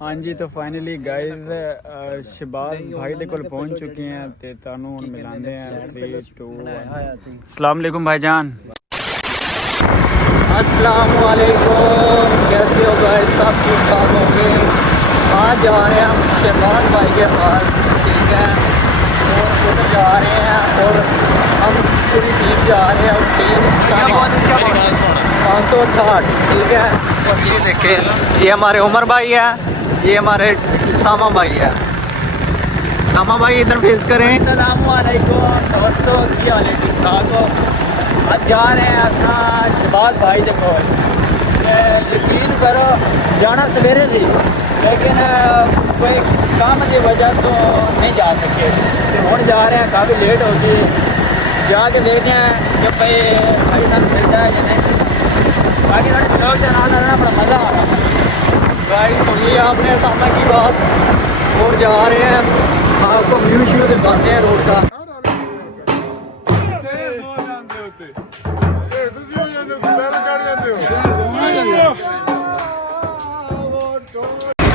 हाँ जी, तो finally guys Shahbaz भाई दे कोल पहुंच चुके हैं ते तानू हुण मिलांदे हैं 3 2 1। अस्सलाम वालेकुम भाईजान। अस्सलाम वालेकुम, कैसे हो गाइस? सब ठीक ठाक होंगे। आज जा रहे हैं हम शहबाज भाई के पास, ठीक है, और उधर जा रहे हैं और हम पूरी टीम जा रहे हैं। टीम 568, ठीक है। और ये देखें, ये हमारे उमर भाई है, ये हमारे सामा भाई है। सामा भाई इधर फेस करें। अस्सलाम वालेकुम दोस्तों, क्या हाल है? ठीक ठाक हो? आज जा रहे हैं अपना शहबाज भाई के कोल। यकीन करो जाना सवेरे थी, लेकिन कोई काम की वजह तो नहीं जा सके, तो हम जा रहे हैं। काफ़ी लेट हो गई, जाके देखते हैं जब भाई भाई साथ मिलता है या नहीं। बाकी सारे ब्लॉग चलाना था, बड़ा मज़ा आ रहा है। गाइस सुन लिया आपने सामा की बात, और जा रहे हैं आपको व्यू शू दिखाते हैं रोड का।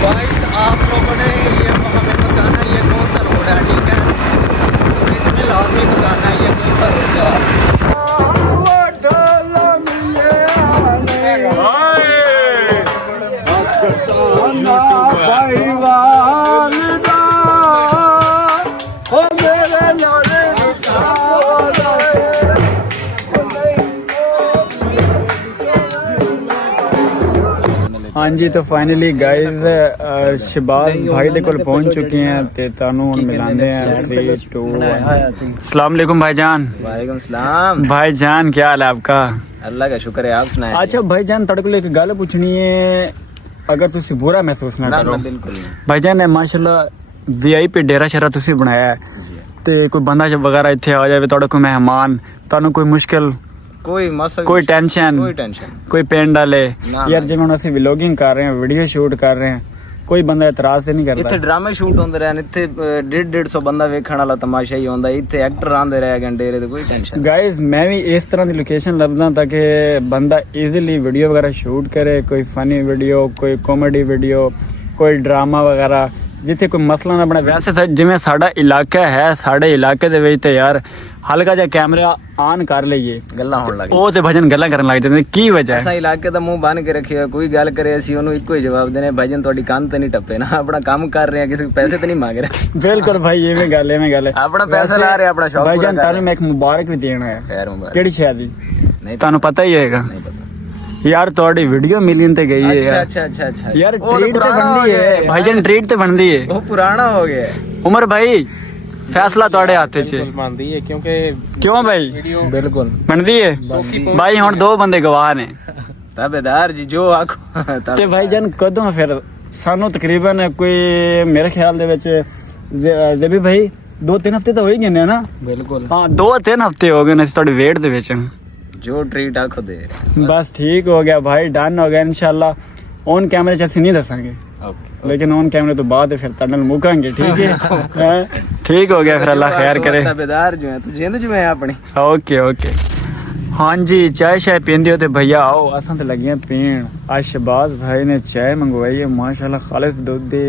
गाइस आप लोगों ने ये हमें बताना ये कौन सा रोड है, ठीक है? इसमें लाजमी बताना ये कौन सा रोड है। हाँ जी, तो फाइनली गाइस शहबाज भाई दे कोल पहुंच चुके हैं ते तानू हुण मिलांदे हैं 3 2 1। अस्सलाम वालेकुम भाईजान। वालेकुम सलाम भाईजान, क्या हाल है आपका? अल्लाह का शुक्र है, आप सुनाएं। अच्छा भाईजान, तुहाडे कोल एक गल पुछनी है, अगर तुसी बुरा महसूस ना करो। बिल्कुल नहीं भाईजान ने माशाल्लाह वीआईपी डेरा शेरा तुसी बनाया है ते कोई बंदा जब वगैरह इत्थे आ जावे, तुहाडा कोई मेहमान, तुहानू कोई मुश्किल, कोई मसला, कोई टेंशन, कोई पेंड वाले यार जिवें हुण असीं व्लॉगिंग कर रहे हैं, वीडियो शूट कर रहे हैं, कोई बंदा इतराज नहीं करता। इत्थे ड्रामे शूट होंदे रहन, इत्थे 150 बंदा वेखण वाला तमाशा ही होंदा, इत्थे एक्टर आंदे रह गए डेरे ते कोई टेंशन। गाइस मैं भी इस तरह की लोकेशन लभदा ताकि बंदा इजीली वीडियो वगैरह शूट करे, कोई फनी वीडियो, कोई कॉमेडी वीडियो, कोई ड्रामा वगैरह, जिथे कोई मसला ना बने। वैसे जिवें साडा इलाका है, साडे इलाके दे विच ते यार हल्का जिहा कैमरा ऑन कर लईए गल्लां होण लग ਉਹ ਤੇ ਭਜਨ ਗੱਲਾਂ ਕਰਨ ਲੱਗ ਜਾਂਦੇ, ਕੀ ਵਜ੍ਹਾ ਅਸਾਂ ਹੈ? ਇਲਾਕੇ ਦਾ ਮੂੰਹ ਬੰਨ ਕੇ ਰੱਖਿਆ, ਕੋਈ ਗੱਲ ਕਰੇ ਅਸੀਂ ਉਹਨੂੰ ਇੱਕੋ ਹੀ ਜਵਾਬ ਦੇਣੇ, ਭਾਈਜਨ ਤੁਹਾਡੀ ਕੰਨ ਤੇ ਨਹੀਂ ਟੱਪੇ ਨਾ, ਆਪਣਾ ਕੰਮ ਕਰ ਰਹੇ ਆ, ਕਿਸੇ ਪੈਸੇ ਤੇ ਨਹੀਂ ਮੰਗ ਰਹੇ। ਬਿਲਕੁਲ ਭਾਈ, ਐਵੇਂ ਗੱਲ ਹੈ ਆਪਣਾ ਪੈਸਾ ਲਾ ਰਹੇ, ਆਪਣਾ ਸ਼ੌਕ ਭਾਈਜਾਨ ਤੁਹਾਨੂੰ ਮੈਂ ਇੱਕ ਮੁਬਾਰਕ ਵੀ ਦੇਣਾ ਹੈ। ਖੈਰ ਮੁਬਾਰਕ। ਕਿਹੜੀ ਸ਼ਾਇਦ ਦੀ ਨਹੀਂ ਤੁਹਾਨੂੰ ਪਤਾ ਹੀ ਹੋਏਗਾ ਨਹੀਂ ਪਤਾ ਯਾਰ, ਤੁਹਾਡੀ ਵੀਡੀਓ ਮਿਲੀਅਨ ਤੇ ਗਈ ਹੈ ਯਾਰ। ਅੱਛਾ यार ट्रीट तो बनती है भाईजान, ट्रीट तो बनती है। ਉਹ ਪੁਰਾਣਾ ਹੋ ਗਿਆ। उमर भाई फैसला ਤੁਹਾਡੇ ਹੱਥ 'ਚ ਮੰਨਦੀ ਹੈ, ਕਿਉਂਕਿ ਕਿਉਂ ਭਾਈ? ਬਿਲਕੁਲ ਬਣਦੀ ਹੈ ਭਾਈ। ਹੁਣ ਦੋ ਬੰਦੇ ਗਵਾਹ ਨੇ ਤਾਬੇਦਾਰ ਜੀ, ਜੋ ਆਖੋ। ਤੇ ਭਾਈਜਾਨ ਕਦੋਂ ਫਿਰ ਸਾਨੂੰ ਤਕਰੀਬਨ ਕੋਈ ਮੇਰੇ ਖਿਆਲ ਦੇ ਵਿੱਚ ਜਬੀ ਭਾਈ 2-3 ਹਫ਼ਤੇ ਤਾਂ ਹੋ ਹੀ ਗਏ ਨੇ ਨਾ। ਬਿਲਕੁਲ ਹਾਂ 2-3 ਹਫ਼ਤੇ ਹੋ ਗਏ ਨੇ ਤੁਹਾਡੇ ਵੇਟ ਦੇ ਵਿੱਚ। ਜੋ ਟ੍ਰੀਟ ਆਖੋ ਦੇ ਬਸ ਠੀਕ ਹੋ ਗਿਆ ਭਾਈ, ਡਨ ਹੋ ਗਿਆ ਇਨਸ਼ਾਅੱਲਾ। ਔਨ ਕੈਮਰੇ 'ਚ ਅਸੀਂ ਨਹੀਂ ਦੱਸਾਂਗੇ, लेकिन ऑन कैमरे तो बाद फिर तनल मुकांगे, ठीक है? ठीक हो गया, फिर अल्लाह खैर करे। ताबेदार जो है तू जिंद जो है अपनी। Okay okay. हाँ जी, चाय शाय पींदे हो तो भैया आओ, असां ते लगे पीण। आज शहबाज भाई ने चाय मंगवाई है माशाल्लाह, खालिस दुध दी,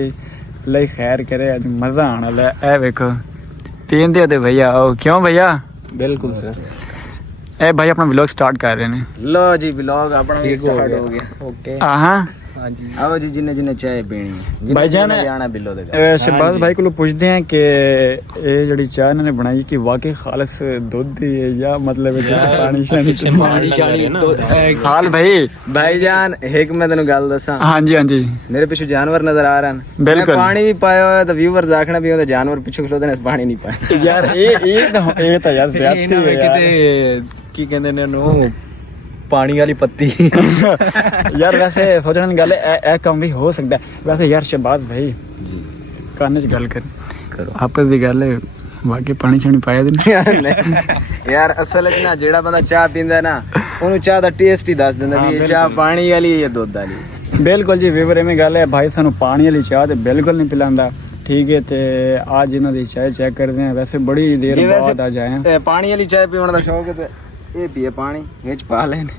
अल्लाह खैर करे, आज मजा आने वाला है। ए देखो पींदे हो तो भैया आओ। क्यों भैया? बिल्कुल सर। ए भाई अपना व्लॉग स्टार्ट कर रहे हैं। लो जी, व्लॉग अपना स्टार्ट हो गया। ओके हाँ जी, आओ जी, जिन्ने जिन्ने चाय पीनी भाईजान जाना बिलो दे। शहबाज भाई को पूछते हैं कि ये जड़ी चाय इन्होंने बनाई कि वाकई खालिस दूध दी है या मतलब पानी शानी? हाल भाई भाईजान एक मैं तेन गल दसा। हाँ जी हाँ जी, मेरे पिछू जानवर नजर आ रहे हैं। बिल्कुल। पानी भी पाया हुआ है तो व्यूअर्स आखना भी होता जानवर पिछू खलोते ने, पानी नहीं पाया यार। ये तो यार ज्यादती है यार। की कहंदे ने नो पानी वाली पत्ती। यार वैसे सोचने की गल है, ए काम भी हो सकता है वैसे यार। शहबाज भाई जी कान च गल करो, आपस दी गल है, बाकी पानी शानी पाया दे यार। असल च ना जेड़ा बंदा चाह पींदा ना, ओनू चाह दा टेस्ट ही दस दिंदा भी ये चाह पानी वाली है या दुध वाली। बिल्कुल जी, वीवर एवं गल है भाई, सानू पानी वाली चाह ते बिल्कुल नहीं पिलांदा, ठीक है? ते आज इन्हां दी चाय चेक करदे हैं। वैसे बड़ी देर बाद आज आए हैं। पानी वाली चाय पीवन दा शौक है ये पिए पानी विच पा लेने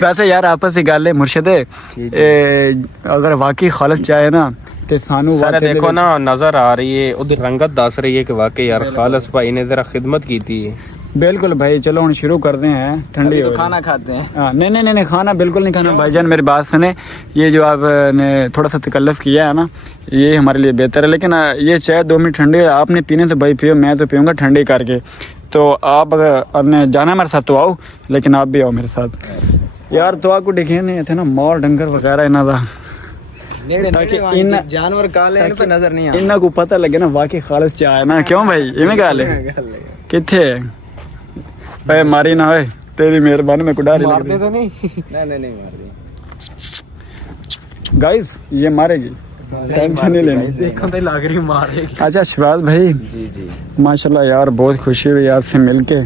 वैसे यार आपस की गल है मुर्शिद अगर वाकई खालिस चाहे ना ते सानू सारे देखो ना नजर आ रही है उधर रंगत दस रही है कि वाकई यार खालिस भाई ने जरा खिदमत की थी। बिल्कुल भाई चलो हम शुरू करते हैं ठंडी तो हो खाना खाते हैं। हाँ नहीं खाना बिल्कुल नहीं खाना भाईजान मेरी बात सुने ये जो आपने थोड़ा सा तकल्लुफ़ किया है ना ये हमारे लिए बेहतर है लेकिन ये चाय 2 मिनट ठंडी आपने पीने से भाई पियो मैं तो पीऊँगा ठंडी करके तो आप अगर आपने जाना मेरे साथ तो आओ लेकिन आप भी आओ मेरे साथ यार तो आपको दिखे नहीं थे ना मोर डंगर वगैरह इन्हों का जानवर काले इन पे नजर नहीं इन्हों को पता लगे ना वाकई खालिस चाय ना क्यों भाई इवें गल है किथे भाई मारी ना होए तेरी मेहरबानी में कुडारी लग मारते तो नहीं नहीं मारते गाइस ये मारेगी टेंशन नहीं लेनी देखो तो लग रही मारेगी। अच्छा शहबाज भाई जी जी माशाल्लाह यार बहुत खुशी हुई आपसे मिलके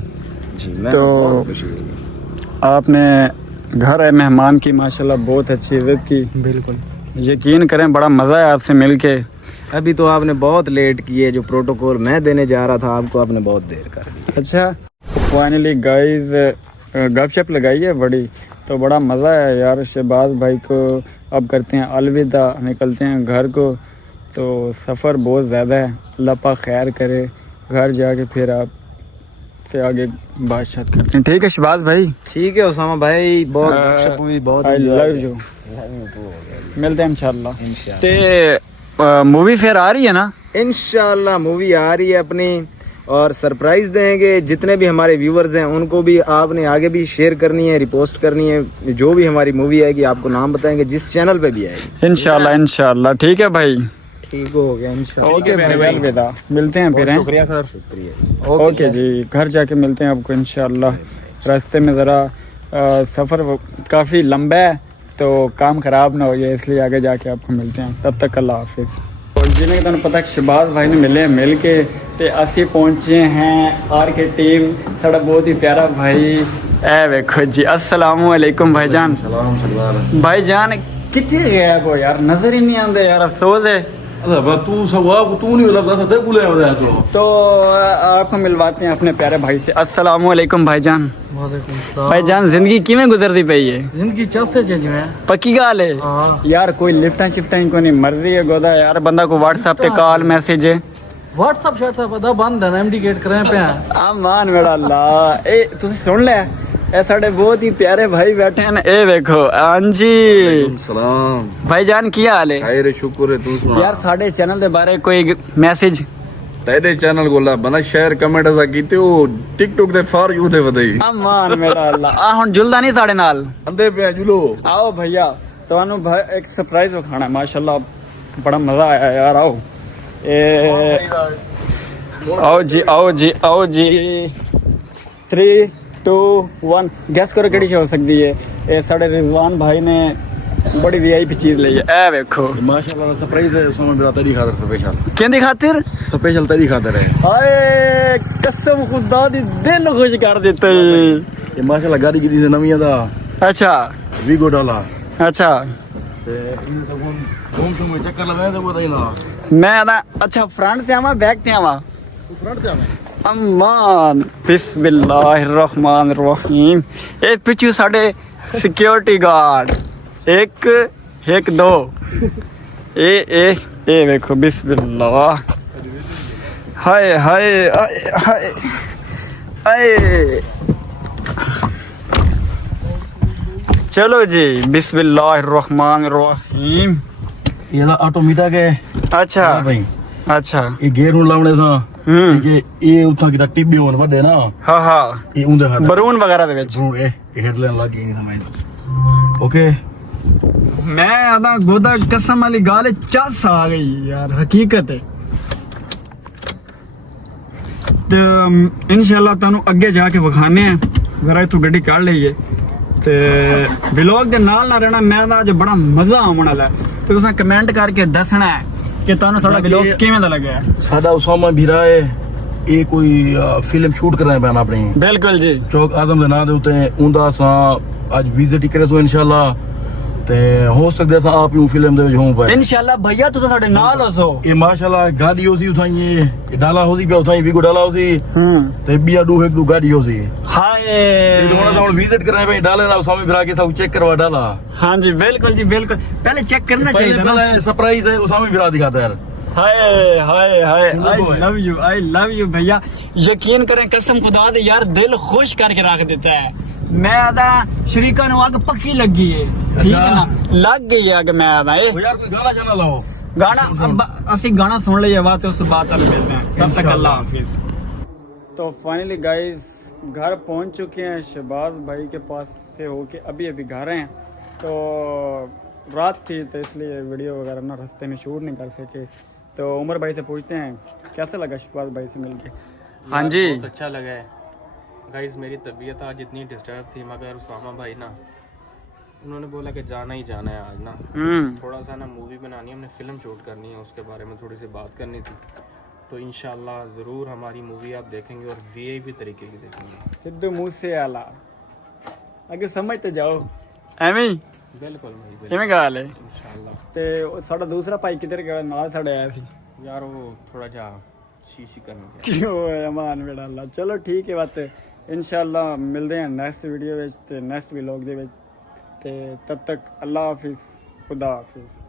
जी मैं तो बहुत खुश हूँ। आपने घर है मेहमान की माशाल्लाह बहुत अच्छी इज्जत की बिल्कुल यकीन करें बड़ा मज़ा है आपसे मिलके अभी तो आपने बहुत लेट किए जो प्रोटोकॉल मैं देने जा रहा था आपको आपने बहुत देर कर दी। अच्छा फाइनली गाइस गपशप लगाई है बड़ी तो बड़ा मज़ा है यार शहबाज भाई को अब करते हैं अलविदा निकलते हैं घर को तो सफ़र बहुत ज़्यादा है अल्लाह पाक खैर करे घर जाके फिर आप से आगे बातचीत करते हैं ठीक है शहबाज भाई ठीक है उसामा भाई बहुत गपशप हुई बहुत आई enjoy लव किया। यू मिलते हैं इंशाल्लाह इंशाल्लाह ते मूवी फिर आ रही है ना इंशाल्लाह मूवी आ रही है अपनी और सरप्राइज देंगे जितने भी हमारे व्यूवर्स हैं उनको भी आपने आगे भी शेयर करनी है रिपोस्ट करनी है जो भी हमारी मूवी आएगी आपको नाम बताएंगे जिस चैनल पे भी आएगी इंशाल्लाह ठीक है भाई ठीक हो गया इंशाल्लाह ओके भाई अलविदा मिलते हैं फिर शुक्रिया सर शुक्रिया ओके जी घर जाके मिलते हैं आपको इंशाल्लाह रास्ते में ज़रा सफ़र काफ़ी लंबा है तो काम ख़राब ना हो जाए इसलिए आगे जाके आपको मिलते हैं तब तक अल्लाह हाफिज़ और जिन्हें तुम पता शहबाज भाई ने मिल के ते असी पहुंचे हैं आर के टीम साड़ा बहुत ही प्यारा भाई ए वेखो जी अस्सलाम वालेकुम भाईजान भाईजान कितने गया वो यार नजर ही नहीं आते यार अफसोस है तो आपको मिलवाते हैं अपने प्यारे भाई से अस्सलाम वालेकुम भाईजान भाईजान जिंदगी किवें गुजरती पई है जिंदगी चलसे जिवें पक्की गाल है यार कोई लिफ्टां शिफ्टां को नहीं मर्जी है गोदा यार बंदा को व्हाट्सएप ते कॉल मैसेज है व्हाट्सएप शाट्सएप अदा बंद है एमडी गेट कराए पे मान मेरा अल्लाह ए तुसी सुन ले ए साडे बहुत ही प्यारे भाई बैठे हैं ए देखो हां जी सलाम भाईजान की हाल है खैर शुक्र है तू सुना यार साडे चैनल दे बारे कोई मैसेज तेरे चैनल को ला बना शेयर कमेंट ऐसा कीते ओ टिकटॉक दे फॉर यू दे वदई मान मेरा अल्लाह आ हुन जुलदा नहीं साडे नाल अंदे पे जुलो आओ भैया तवानु भाई एक सरप्राइज खाना माशाल्लाह बड़ा मजा आया यार आओ ए आओ जी 3 2 1 गैस करो केड़ी हो सकती है ए साडे रिजवान भाई ने बड़ी वीआईपी चीज ली है ए देखो माशाल्लाह सरप्राइज है उसमें मेरा तेरी खातिर स्पेशल केंदी खातिर स्पेशल तेरी खातिर है हाय कसम खुदा दी दिल खुश कर देते ये माशाल्लाह गाड़ी की दी नवी दा अच्छा वीगो डाला अच्छा ते इन तो घूम में चक्कर लगाए तो बताई ना मैं आदा अच्छा फ्रंट ते आवा बैक ते आवा फ्रंट पे आवे अम्मान बिस्मिल्लाहिर्रहमानिर्रहीम ए पिछू साडे सिक्योरिटी गार्ड एक 2 ए देखो बिस्मिल्लाह हाय हाय हाय हाय चलो जी बिस्मिल्लाहिर्रहमानिर्रहीम ये ला ऑटोमीटा के अच्छा भाई अच्छा ये गेयर नु लावणे था ये उठा की टिब्बी होन वडे ना हाँ हाँ ये उंदे हाथ बरून वगैरह दे विच ए हेडलाइन लगी नहीं समझ ओके मैं आदा गोदा कसम वाली गाल चस आ गई यार हकीकत है तो इंशाल्लाह तानू अगे जाके विखाने हैं जरा इथों गड्डी काढ़ लईए ते व्लॉग दे नाल ना रहना मैं दा अज बड़ा मजा आवन वाला है ते तुसां कमेंट करके दसना है कि तानू साडा व्लॉग किवें दा लग्या साडा उसामा भीरा है ये कोई फिल्म शूट करना पैना अपनी बिल्कुल जी चौक आदम दे ना दे उते उंदा सा आज विजिट करे तो इंशाल्लाह ਤੇ ਹੋ ਸਕਦਾ ਤਾਂ ਆਪ ਹੀ ਫਿਲਮ ਦੇ ਵਿੱਚ ਹੋਂ ਪਏ इंशाल्लाह भैया तुसा साडे नाल हो सो ਇਹ ਮਾਸ਼ਾਅੱਲਾ ਗਾੜੀ ਹੋ ਸੀ ਉਥਾਈ ਇਹ ਡਾਲਾ ਹੋ ਸੀ ਪਿਆ ਉਥਾਈ ਵੀ ਕੋ ਡਾਲਾ ਹੋ ਸੀ ਤੇ ਬੀਆ ਡੂ ਇੱਕ ਦੂ ਗਾੜੀ ਹੋ ਸੀ हाय ਇਹ ਲੋਣਾ ਤਾਂ ਹੁਣ ਵਿਜ਼ਿਟ ਕਰਾਂ ਪਈ ਡਾਲੇ ਦਾ ਸਾਹਮਣੇ ਭਰਾ ਕੇ ਸਭ ਚੈੱਕ ਕਰਵਾ ਡਾਲਾ हाँ जी बिल्कुल जी बिल्कुल पहले चेक करना पहले चाहिए था ना पहले सरप्राइज है उसामे भरा दिखाता है यार हाय हाय हाय बिल्कुल आई लव यू भैया यकीन करें कसम खुदा दे यार दिल खुश करके रख देता है मैं आदा शरीका नु अग पक्की लगी है ठीक है ना लग गई अग मैं आदा वो यार कोई गाना जाना लाओ गाना अब असि गाना सुन लिया बात उस बात पर मिलते हैं तब तक अल्लाह हाफिज तो फाइनली गाइस घर पहुंच चुके हैं शहबाज भाई के पास से होके अभी अभी घर हैं तो रात थी तो इसलिए वीडियो वगैरह ना रास्ते में शूट नहीं कर सके तो उमर भाई से पूछते हैं कैसा लगा शहबाज भाई से मिलके हाँ जी बहुत अच्छा लगा है गाइस मेरी तबीयत आज इतनी डिस्टर्ब थी मगर उसामा भाई ना उन्होंने बोला कि जाना ही जाना है आज ना थोड़ा सा ना मूवी बनानी है हमने फिल्म शूट करनी है उसके बारे में थोड़ी सी बात करनी थी तो इंशाल्लाह ज़रूर हमारी मूवी आप देखेंगे और वीआईपी तरीके की देखेंगे सिद्धू मूसे आला अगे समझ तो जाओ एवें ही बिल्कुल भाई किवें गल है इंशाल्लाह ते साडा दूसरा भाई किधर गया नाल साडे आया सी यार वो थोड़ा जा शीशी करने गया ओए अमान बेड़ा अल्लाह चलो ठीक है बात इंशाल्लाह मिलते हैं नेक्स्ट वीडियो विच ते नेक्स्ट व्लॉग दे विच ते तब तक अल्लाह हाफिज खुदा हाफिज